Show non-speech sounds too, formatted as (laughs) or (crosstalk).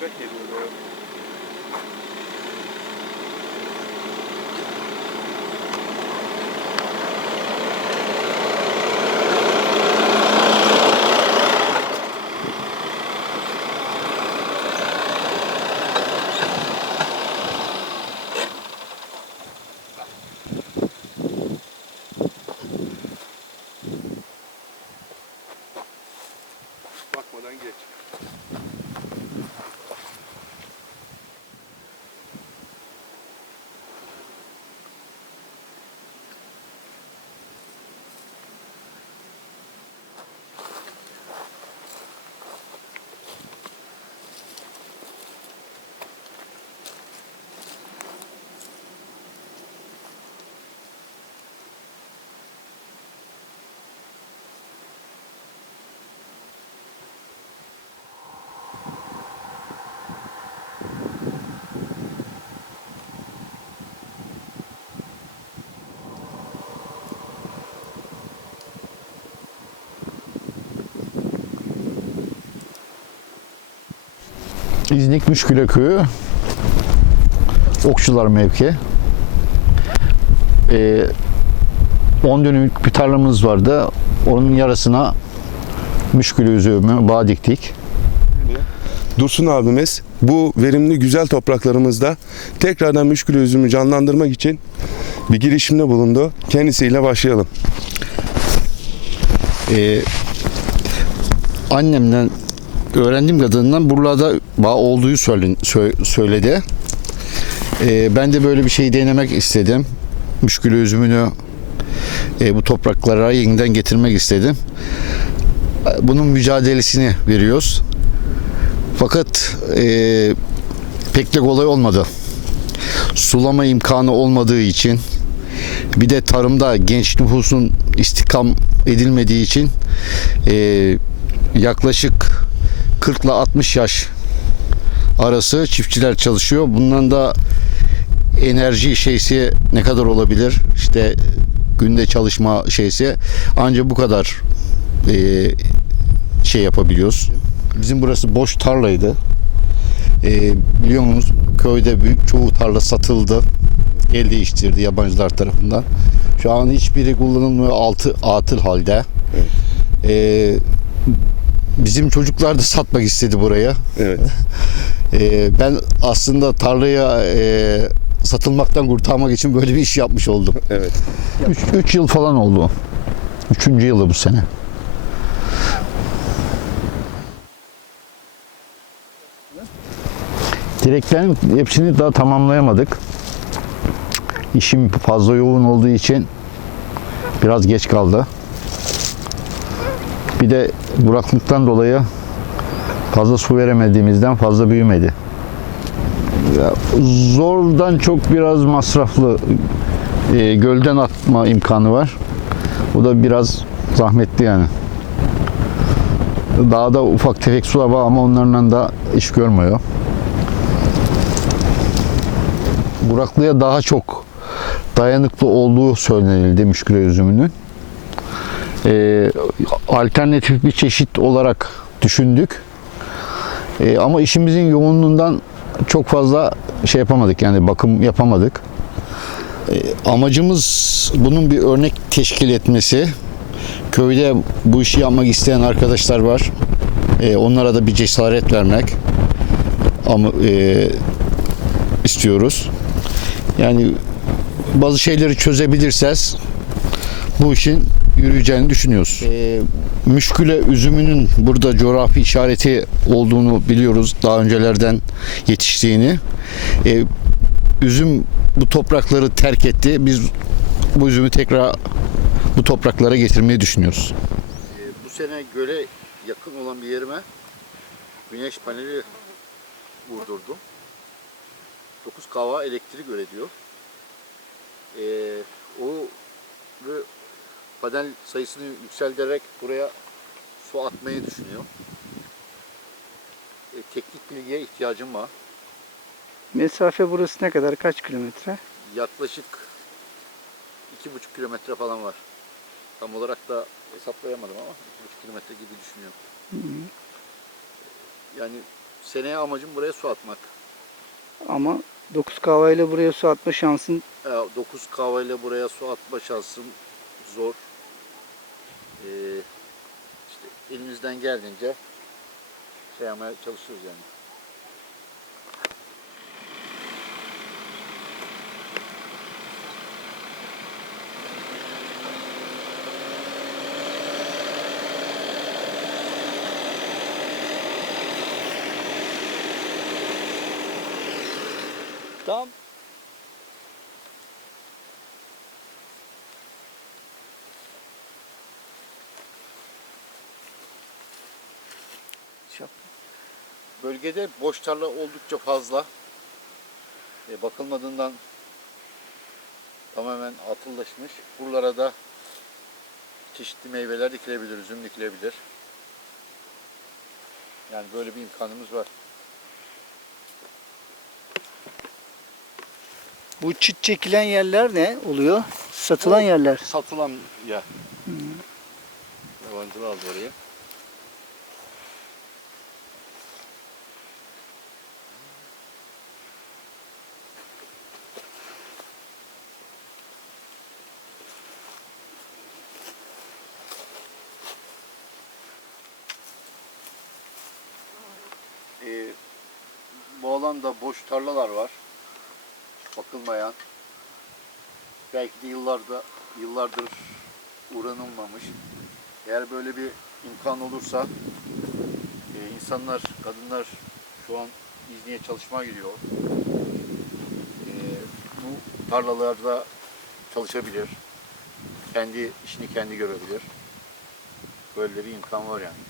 Kötü. İznik Müşküle Köyü Okçular mevki. Ee, 10 dönümlük bir tarlamız vardı. Onun yarısına müşküle üzümü bağ diktik. Dursun abimiz bu verimli güzel topraklarımızda tekrardan müşkül üzümü canlandırmak için bir girişimde bulundu. Kendisiyle başlayalım. Ee, annemden öğrendiğim kadarından buralarda bağ olduğu söyledi. Ee, ben de böyle bir şey denemek istedim. Müşkülü üzümünü e, bu topraklara yeniden getirmek istedim. Bunun mücadelesini veriyoruz. Fakat e, pek de kolay olmadı. Sulama imkanı olmadığı için bir de tarımda genç nüfusun istikam edilmediği için e, yaklaşık 40 ile 60 yaş arası çiftçiler çalışıyor. Bundan da enerji şeysi ne kadar olabilir? İşte günde çalışma şeysi ancak bu kadar e, şey yapabiliyoruz. Bizim burası boş tarlaydı. E, biliyor musunuz köyde büyük çoğu tarla satıldı. El değiştirdi yabancılar tarafından. Şu an hiçbiri kullanılmıyor. Altı atıl halde. E, bizim çocuklar da satmak istedi buraya. Evet. (laughs) E, ben aslında tarlaya e, satılmaktan kurtarmak için böyle bir iş yapmış oldum. Evet. 3 yıl falan oldu. Üçüncü yılı bu sene. Direklerin hepsini daha tamamlayamadık. İşim fazla yoğun olduğu için biraz geç kaldı. Bir de buraklıktan dolayı fazla su veremediğimizden fazla büyümedi. Zordan çok biraz masraflı e, gölden atma imkanı var. Bu da biraz zahmetli yani. Dağda ufak tefek sular var ama onlarla da iş görmüyor. Buraklıya daha çok dayanıklı olduğu söylenildi müşküle üzümünün. E, alternatif bir çeşit olarak düşündük. E, ama işimizin yoğunluğundan çok fazla şey yapamadık yani bakım yapamadık. Amacımız bunun bir örnek teşkil etmesi. Köyde bu işi yapmak isteyen arkadaşlar var. Ee, onlara da bir cesaret vermek ama e, istiyoruz. Yani bazı şeyleri çözebilirseniz bu işin yürüyeceğini düşünüyoruz. Ee, müşküle üzümünün burada coğrafi işareti olduğunu biliyoruz. Daha öncelerden yetiştiğini. Ee, üzüm bu toprakları terk etti. Biz bu üzümü tekrar bu topraklara getirmeyi düşünüyoruz. bu sene göle yakın olan bir yerime güneş paneli vurdurdum. 9 kava elektrik üretiyor. Ee, o panel sayısını yükselterek buraya su atmayı düşünüyor. Ee, teknik bilgiye ihtiyacım var. Mesafe burası ne kadar? Kaç kilometre? yaklaşık iki buçuk kilometre falan var. Tam olarak da hesaplayamadım ama iki buçuk kilometre gibi düşünüyorum. Yani seneye amacım buraya su atmak. Ama 9 kahveyle buraya su atma şansın 9 kahveyle buraya su atma şansım zor. Ee, işte elimizden geldiğince şey yapmaya çalışıyoruz yani. tam Bölgede boş tarla oldukça fazla. E, bakılmadığından tamamen atıllaşmış. Buralara da çeşitli meyveler dikilebilir, üzüm dikilebilir. Yani böyle bir imkanımız var. Bu çit çekilen yerler ne oluyor? Satılan yerler. Satılan ya. Yabancılar aldı orayı. Ee, bu alanda boş tarlalar var. Bakılmayan. Belki de yıllarda yıllardır uğranılmamış. Eğer böyle bir imkan olursa e, insanlar, kadınlar şu an İzni'ye çalışmaya gidiyor. E, bu tarlalarda çalışabilir. Kendi işini kendi görebilir. Böyle bir imkan var yani.